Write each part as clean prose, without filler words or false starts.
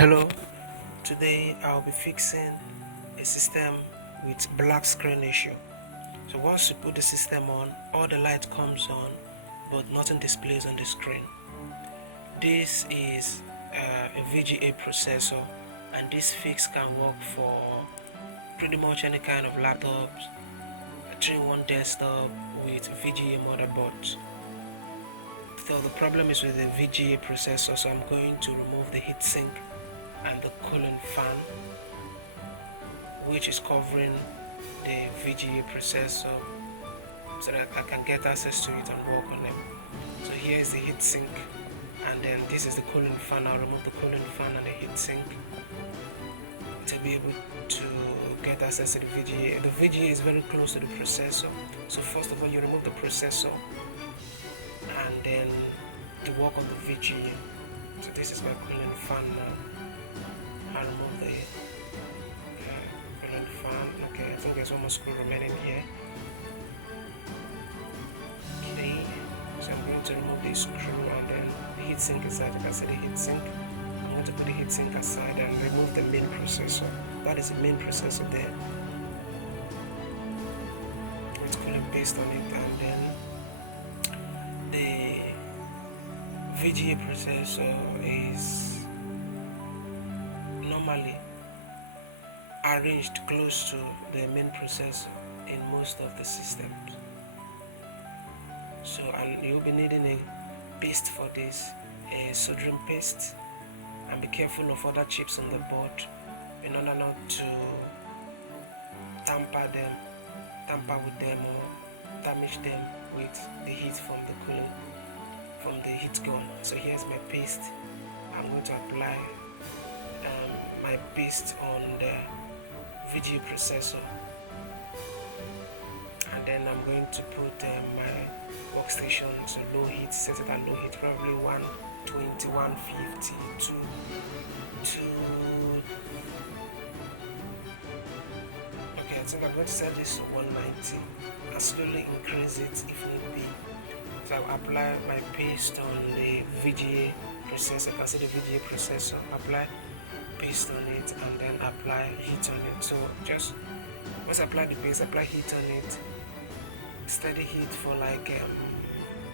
Hello, today I'll be fixing a system with black screen issue. So once you put the system on, all the light comes on but nothing displays on the screen. This is a VGA processor, and this fix can work for pretty much any kind of laptops, a 3-in-1 desktop with VGA motherboards. So the problem is with the VGA processor, so I'm going to remove the heatsink and the cooling fan, which is covering the VGA processor, so that I can get access to it and work on them. So here is the heatsink, and then this is the cooling fan. I'll remove the cooling fan and the heatsink to be able to get access to the VGA. The VGA is very close to the processor, so first of all you remove the processor and then you work on the VGA. So this is my cooling fan now. I remove the cooling fan. Okay, I think there's one more screw remaining here. Okay, so I'm going to remove this screw and then the heatsink aside. You can see the heatsink. I'm going to put the heatsink aside and remove the main processor. That is the main processor there. Let's cooling paste on it, and then the VGA processor is normally arranged close to the main processor in most of the systems. So you'll be needing a paste for this, a soldering paste, and be careful of other chips on the board in order not to tamper with them or damage them with the heat from the heat gun. So here's my paste. I'm going to apply my paste on the VGA processor, and then I'm going to put my workstation to low heat, set it at low heat, probably 120, 150 okay, I think I'm going to set this to 190 and slowly increase it if need be. So I'll apply my paste on the VGA processor. You can see the VGA processor. Apply paste on it and then apply heat on it. So just once I apply the paste, apply heat on it. Steady heat for like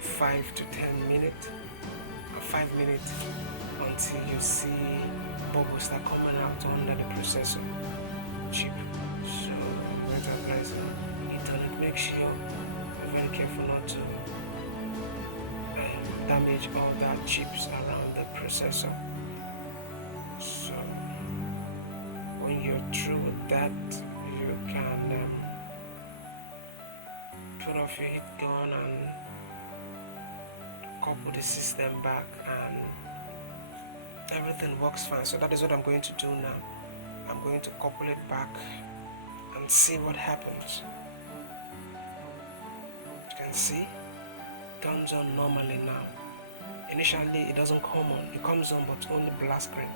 5 to 10 minutes, or 5 minutes, until you see bubbles start coming out under the processor chip. So I'm going to apply some heat on it. Make sure you're very careful not to damage all that chips around the processor. So when you're through with that, you can turn off your heat gun and couple the system back, and everything works fine. So that is what I'm going to do now. I'm going to couple it back and see what happens. You can see it turns on normally now. Initially it doesn't come on, it comes on but only black screen.